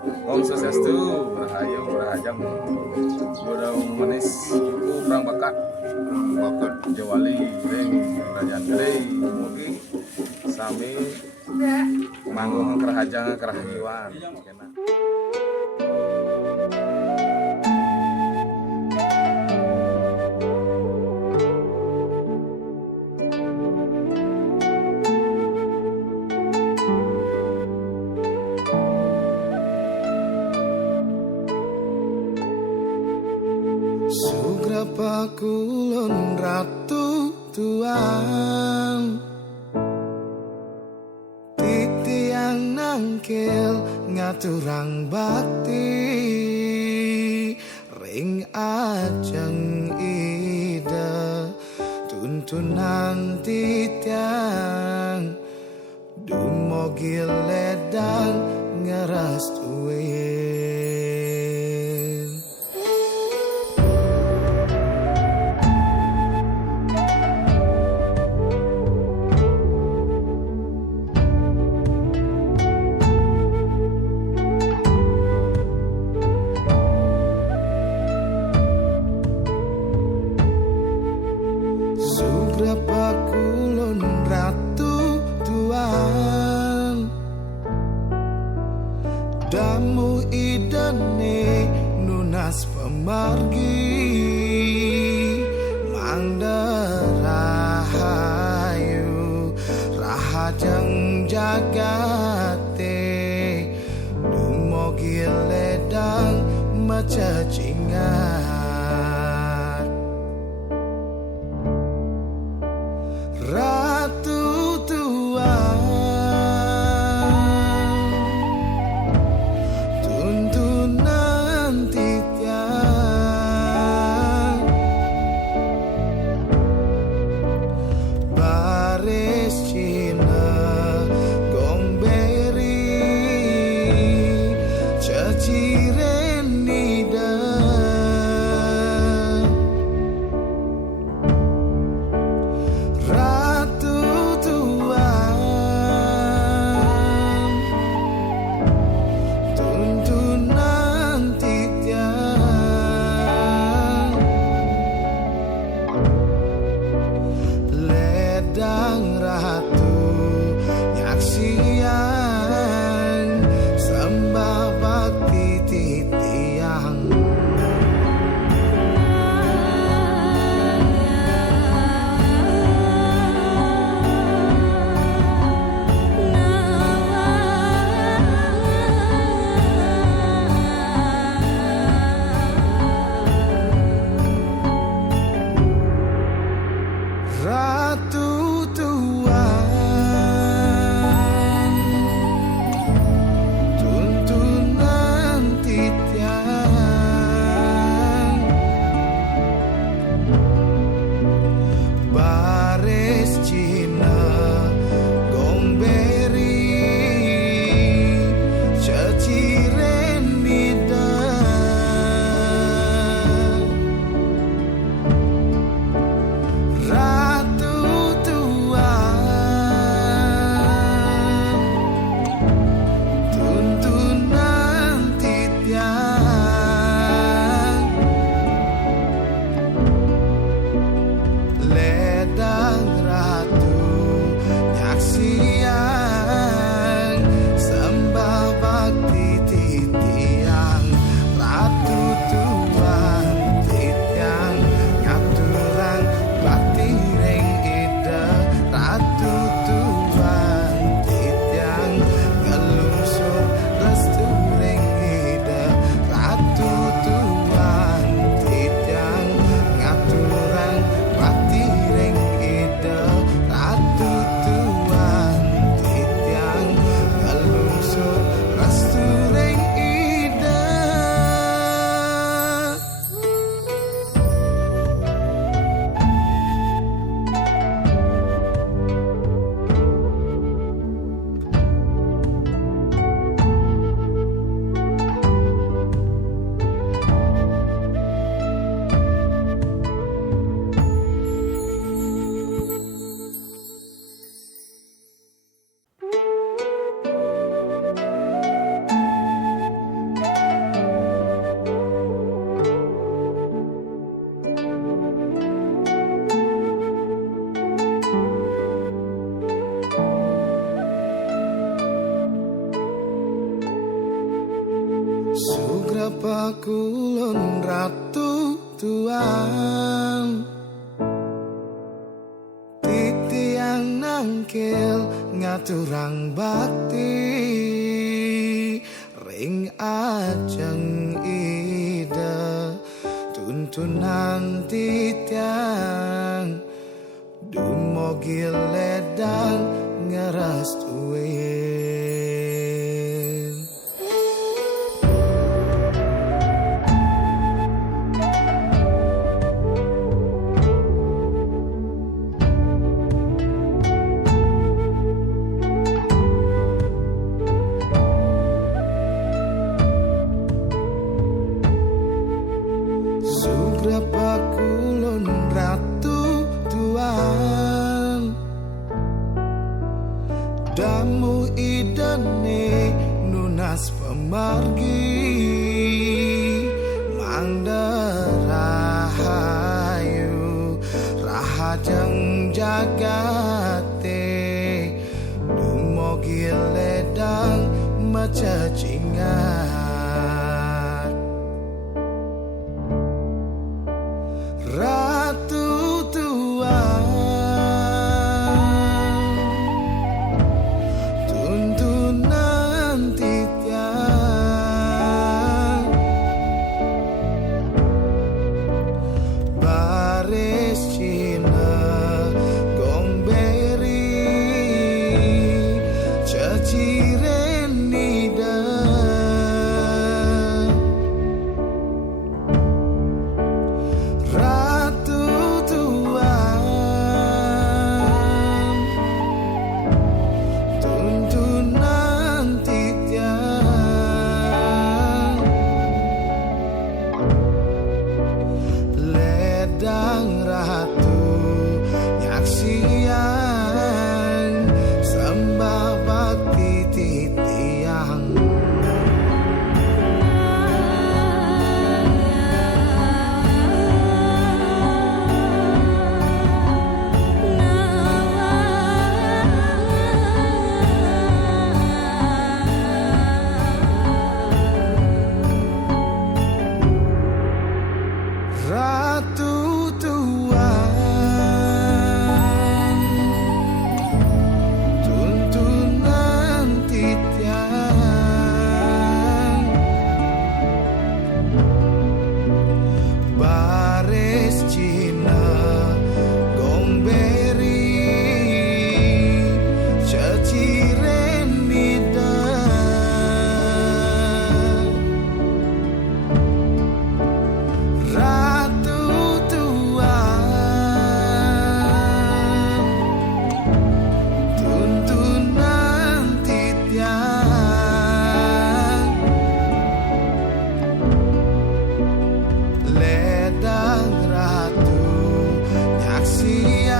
Om Swastiastu, Rahayu, Rahajam, Budaya Manis, Ibu Perang Bakat, Jawali, Ring, Kerajaan Gede, Mugi, Sami, Manggung Kerajaan Kerahajuan. Sugrapa kulon ratu tuan, titiang nangkil ngaturang bakti, ring ajeng ida tuntunan titiang, dumogi ledang ngeras tuwe. Sugrapa kulon ratu tuan, damu idane nunas pemargi, mangdarahayu rahajeng jagate, dumogi ledang macacingan. Ratu tuan, tuntunan titian, baris Cina gomberi, ceciren nida. Ledang ratu nyaksian sembah bakti titiang. Ratu tuan, tuntunan Sugrapa kulon ratu tuan titiang nangkil ngaturang bakti ring ajeng ida tuntunan titiang dumogil ledang ngerastuin. Sugrapa kulon ratu tuan damu idane nunas pemargi mangdarahayu rahajeng jagate dumogil ledang macacingan Ratu tuan tuntunan titian baris Cina gomberi ceciren nida Ratu tuan tuntunan titian ledang ratu nyaksian sembah bakti titiang Ratu tuan tuntunan titian baris Cina gomberi ceciren nida Ratu tuan tuntunan titian ledang ratu nyaksian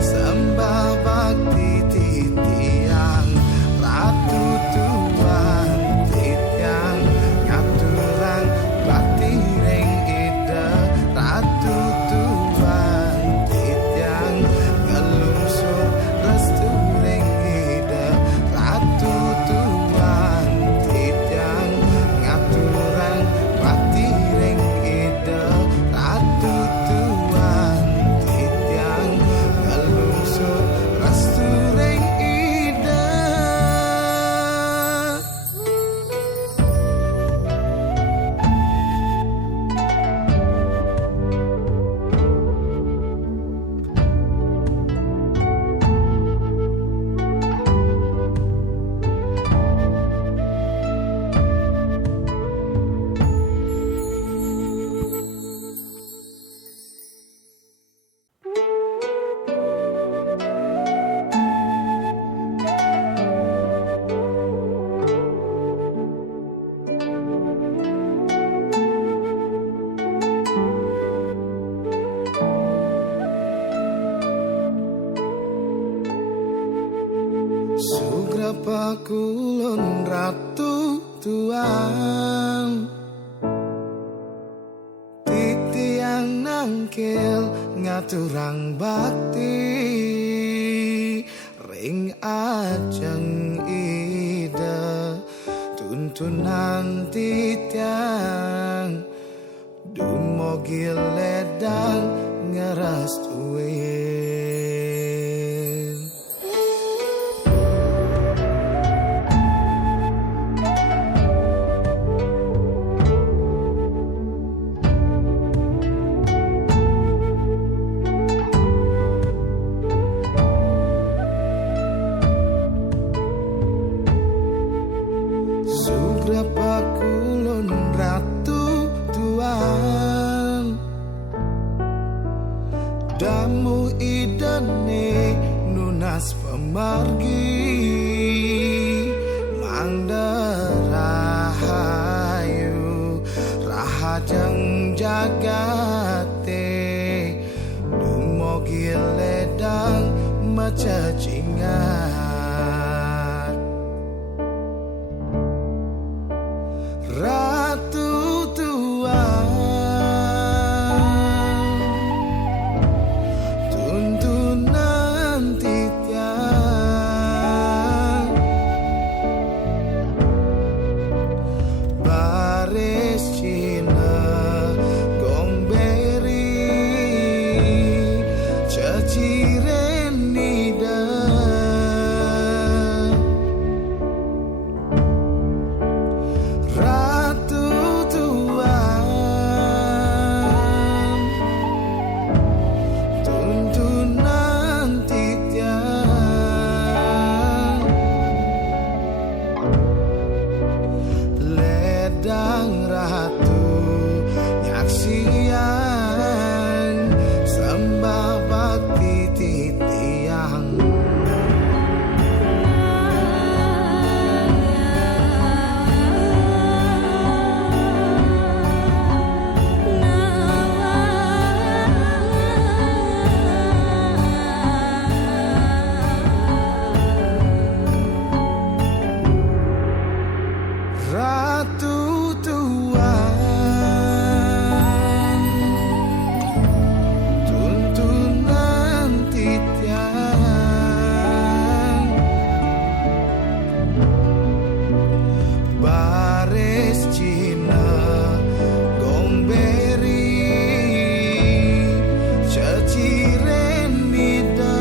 sembah bakti titiang Ratu tuan titiang ngaturang bakti ring ida Ratu tuan titiang ngelungsur restu ring ida Ratu tuan titiang ngaturang bakti ring ida Ratu tuan titiang ngelungsur restu ring ida Sugrapa kulon ratu tuan titiang nangkil ngaturang bakti ring ajeng ida tuntunan titiang dumogi ledang ngeras tuwin. Sugrapa kulon ratu tuan damu idane nunas pemargi mangdarahayu rahajeng jagate dumogi ledang macacingan Ratu Tuan tuntunan titian baris Cina gomberi ceciren nida ratu nyaksian sembah bakti titiang Ratu Tuan tuntunan titian baris Cina gomberi ceciren nida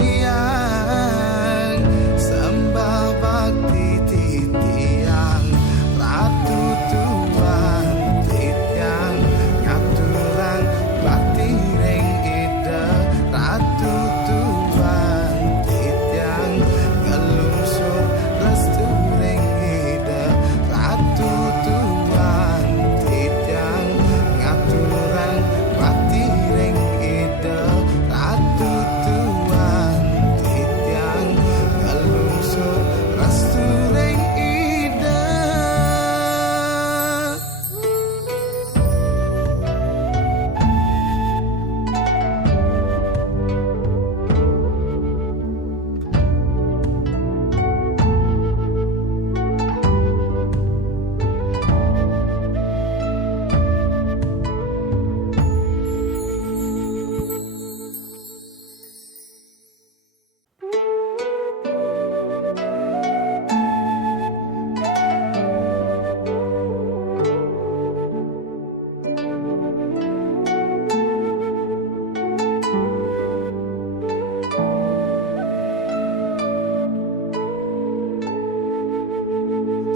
nyaksian sembah bakti titiang Ratu Tuan titiang ngaturang bakti ring ida Ratu Tuan titiang ngelungsur restu ring ida Ratu Tuan titiang ngaturang bakti ring ida Ratu Tuan titiang ngelungsur restu ring ida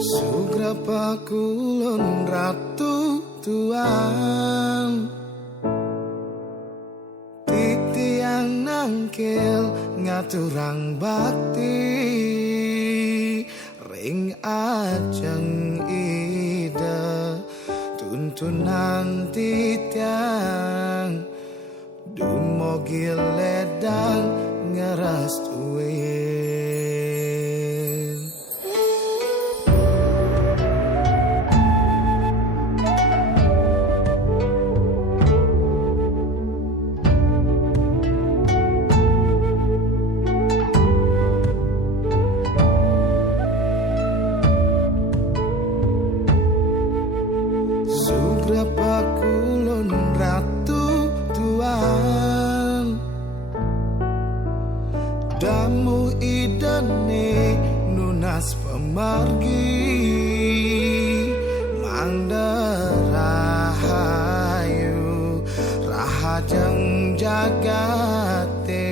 Sugrapa kulon ratu tuan titiang nangkil ngaturang bakti ring ajeng ida tuntunan titiang dumogi ledang ngeras tuwin. Damu idane nunas pemargi Mangdarahayu rahajeng jagate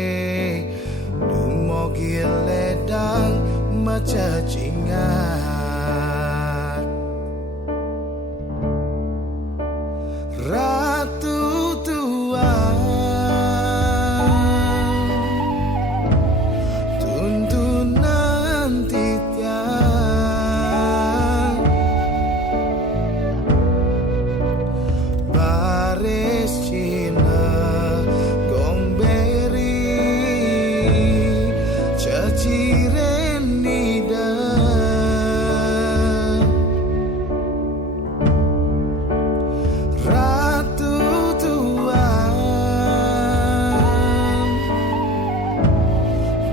Dumogi ledang macacingat Ratu tua tuntunan titian baris Cina gomberi ceciren nida Ratu tuan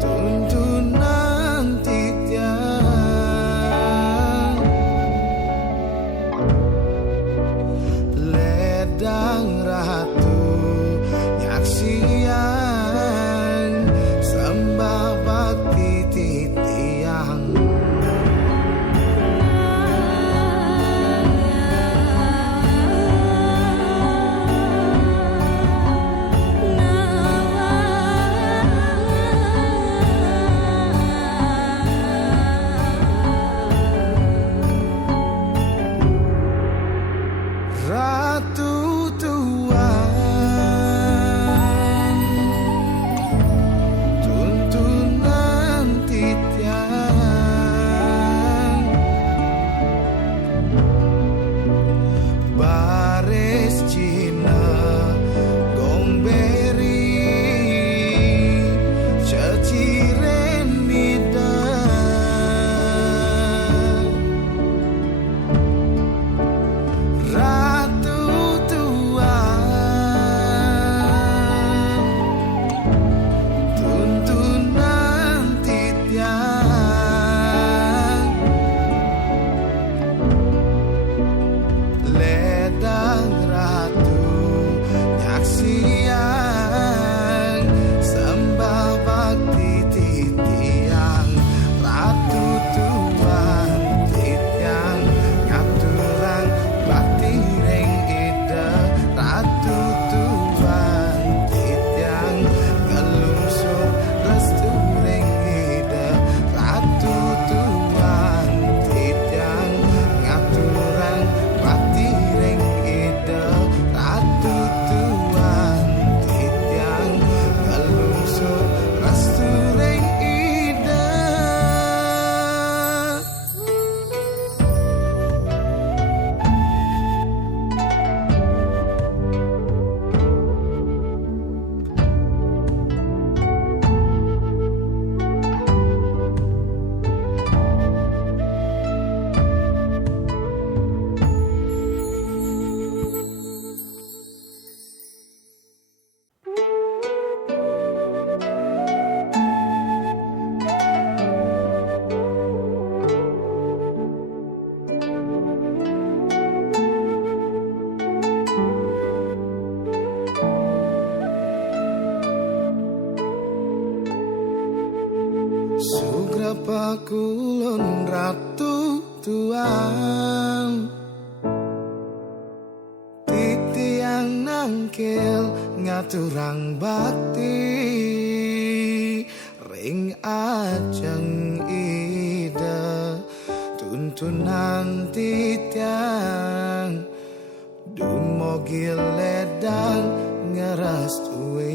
tuntunan titian ledang ratu nyaksian sembah bakti titiang Ratu tuan tuntunan titian baris Cina gomberi ceciren nida Ratu tuan tuntunan titian ledang ratu nyaksian sembah bakti titiang Ratu tuan titiang ngaturang bakti ring ida Ratu tuan titiang ngelungsur restu ring ida Ratu tuan titiang ngaturang bakti ring ida Ratu tuan titiang ngelungsur restu ring ida Sugrapa kulon ratu tuan titiang nangkil ngaturang bakti ring ajeng ida tuntunan titiang dumogi ledang ngeras tuwe